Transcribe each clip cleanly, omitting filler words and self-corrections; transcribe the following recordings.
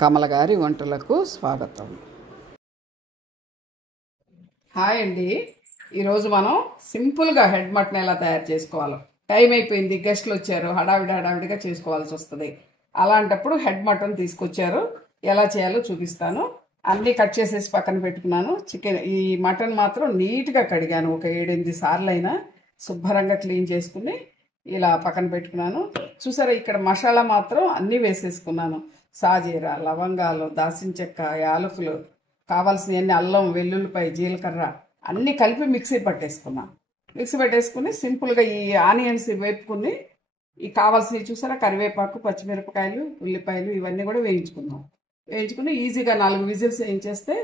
కమల గారి వంటలకు స్వాగతం. హాయ్ అండి. ఈరోజు మనం సింపుల్గా హెడ్ మటన్ ఎలా తయారు చేసుకోవాలో, టైం అయిపోయింది, గెస్ట్లు వచ్చారు, హడావిడిగా చేసుకోవాల్సి వస్తుంది. అలాంటప్పుడు హెడ్ మటన్ తీసుకొచ్చారు, ఎలా చేయాలో చూపిస్తాను. అన్నీ కట్ చేసేసి పక్కన పెట్టుకున్నాను. ఈ మటన్ మాత్రం నీట్గా కడిగాను, ఒక 7-8 సార్లు అయినా శుభ్రంగా క్లీన్ చేసుకుని ఇలా పక్కన పెట్టుకున్నాను. చూసారా, ఇక్కడ మసాలా మాత్రం అన్నీ వేసేసుకున్నాను. సాజీర, లవంగాలు, దాల్చిన చెక్క, యాలకులు, కావాల్సినవన్నీ అల్లం, వెల్లుల్లిపాయ, జీలకర్ర అన్నీ కలిపి మిక్సీ పట్టేసుకుని సింపుల్గా ఈ ఆనియన్స్ వేపుకుని ఈ కావాల్సినవి చూసారా, కరివేపాకు, పచ్చిమిరపకాయలు, ఉల్లిపాయలు ఇవన్నీ కూడా వేయించుకుని ఈజీగా 4 విజిల్స్ వేయించేస్తే,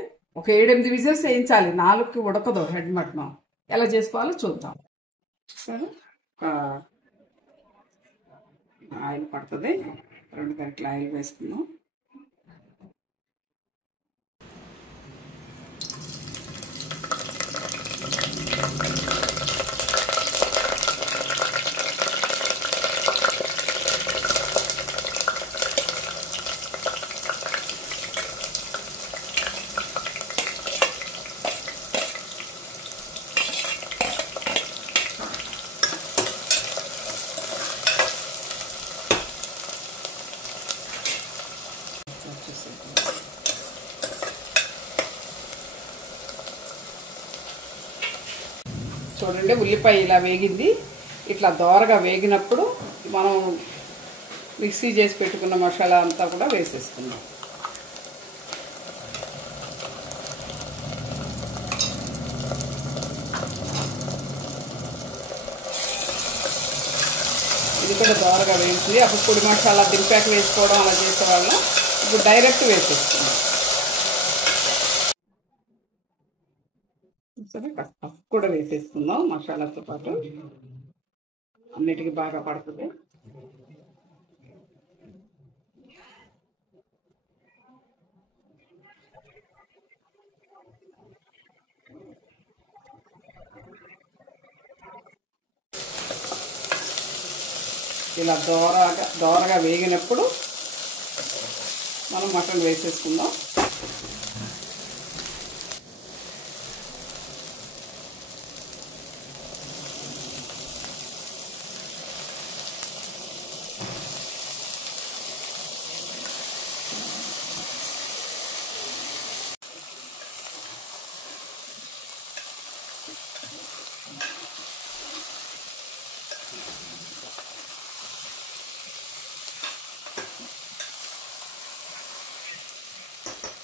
ఒక 7-8 విజిల్స్ వేయించాలి, 4కి ఉడకదు హెడ్ మటన్. ఎలా చేసుకోవాలో చూద్దాం. చూసారా, ఆయిల్ పడుతుంది, 2 గంటల ఆయిల్ వేసుకున్నాం. చూడండి, ఉల్లిపాయ ఇలా వేగింది. ఇట్లా దోరగా వేగినప్పుడు మనం మిక్సీ చేసి పెట్టుకున్న మసాలా అంతా కూడా వేసేసుకుందాం. ఇది కూడా దోరగా వేయించింది. అప్పుడు పొడి మసాలా దింపాక వేసుకోవడం అలా చేసేవాళ్ళం. ఇప్పుడు డైరెక్ట్ వేసేసుకుందాం. సరే, పసుపు కూడా వేసేసుకుందాం మసాలాతో పాటు, అన్నిటికీ బాగా పడుతుంది. ఇలా దోరగా వేగినప్పుడు మనం మటన్ వేసేసుకుందాం.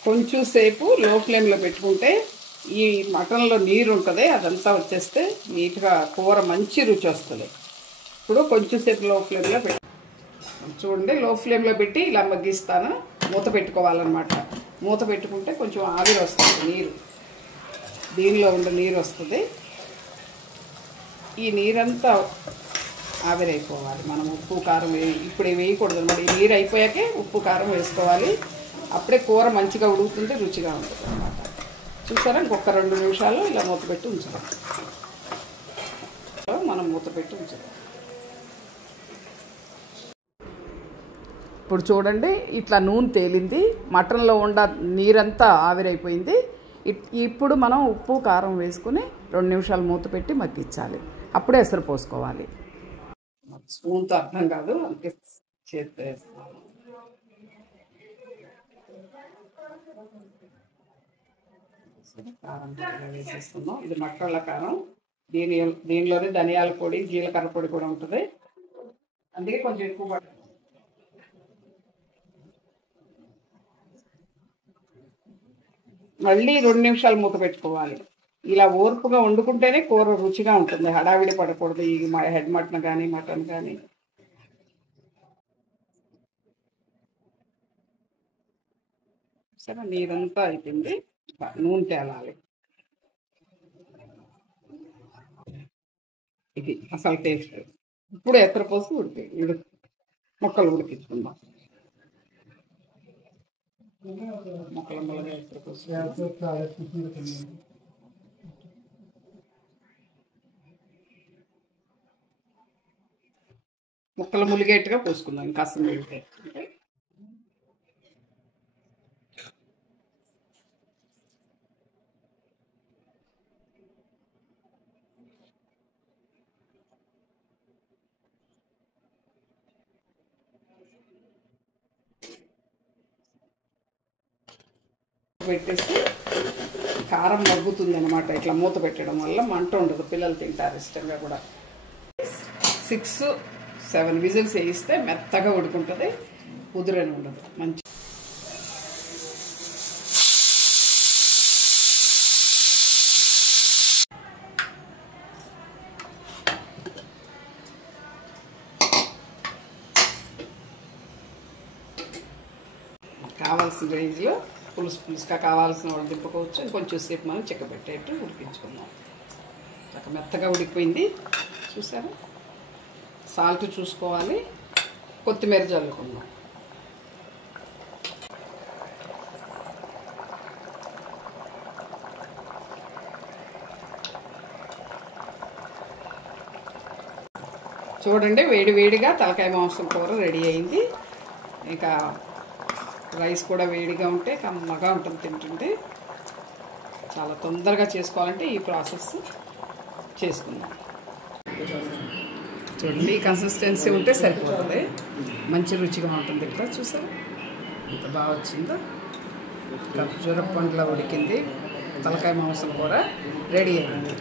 కొంచెం సేపు లో ఫ్లేమ్లో పెట్టుకుంటే ఈ మటన్లో నీరు ఉంటుంది, అదంతా వచ్చేస్తే నీట్గా కూర మంచి రుచి వస్తుంది. ఇప్పుడు కొంచెం సేపు లో ఫ్లేమ్లో చూడండి, లో ఫ్లేమ్లో పెట్టి ఇలా మగ్గిస్తాను. మూత పెట్టుకోవాలన్నమాట. మూత పెట్టుకుంటే కొంచెం ఆవిరి వస్తుంది, నీరు దీనిలో ఉండే నీరు వస్తుంది. ఈ నీరంతా ఆవిరైపోవాలి. మనం ఉప్పు కారం ఇప్పుడు వేయకూడదు అన్నమాట. ఈ నీరు అయిపోయాకే ఉప్పు కారం వేసుకోవాలి. అప్పుడే కూర మంచిగా ఉడుకుతుంది, రుచిగా ఉంటుంది అన్నమాట. చూసారా, ఇంకొక 2 నిమిషాలు ఇలా మూత పెట్టి ఉంచుదాం. మనం మూత పెట్టి ఉంచుదాం. ఇప్పుడు చూడండి, ఇట్లా నూనె తేలింది, మటన్లో ఉన్న నీరంతా ఆవిరైపోయింది. ఇప్పుడు మనం ఉప్పు కారం వేసుకుని 2 నిమిషాలు మూత పెట్టి మగ్గించాలి. అప్పుడే ఎసరు పోసుకోవాలి. స్పూన్తో అర్థం కాదు, అందుకే చేతితో వేసుకోవాలి. కారం వేసేస్తున్నాం. ఇది మక్కళ్ళ కారం. దీనిలోనే ధనియాల పొడి, జీలకర్ర పొడి కూడా ఉంటుంది, అందుకే కొంచెం ఎక్కువ పడుతుంది. మళ్ళీ 2 నిమిషాలు మూత పెట్టుకోవాలి. ఇలా ఓర్పుగా వండుకుంటేనే కూర రుచిగా ఉంటుంది, హడావిడి పడకూడదు. ఈ హెడ్ మటన్ కానీ మటన్ కానీ. సరే, నీరంతా అయిపోయింది, నూనె తేలాలి. ఇది అసలు టేస్ట్. ఇప్పుడు ఎసరు పోసి ముక్కలు ఉడికించుకుందాం. ముక్కల ముక్కలుగా ఎసరు పోసి ముక్కలు ములిగేట్టుగా పోసుకుందాం. ఇంకా అసలు పెట్టేసి కారం మగ్గుతుంది అనమాట. ఇట్లా మూత పెట్టడం వల్ల మంట ఉండదు, పిల్లలు తింటారు ఇష్టంగా కూడా. 6-7 విజిల్స్ వేయిస్తే మెత్తగా ఉడుకుంటుంది, కుదురని ఉండదు. మంచి కావాల్సిన రేంజ్లో పులుసుగా కావాల్సిన వాళ్ళు దింపుకోవచ్చు. కొంచెం సేపు మనం చిక్కబెట్టేట్టు ఉడికించుకుందాం. చక్కగా మెత్తగా ఉడికిపోయింది చూసారా. సాల్ట్ చూసుకోవాలి, కొత్తిమీర చల్లుకుందాం. చూడండి, వేడి వేడిగా తలకాయ మాంసం కూర రెడీ అయింది. ఇంకా రైస్ కూడా వేడిగా ఉంటే కమ్మగా ఉంటుంది తింటుంటే. చాలా తొందరగా చేసుకోవాలంటే ఈ ప్రాసెస్ చేసుకుందాం. చూడండి, ఈ కన్సిస్టెన్సీ ఉంటే సరిపోతుంది, మంచి రుచిగా ఉంటుంది. ఇక్కడ చూసారా ఎంత బాగా వచ్చిందో. ఖర్జూర పండ్ల ఉడికింది తలకాయ మాంసం కూర రెడీ అయింది.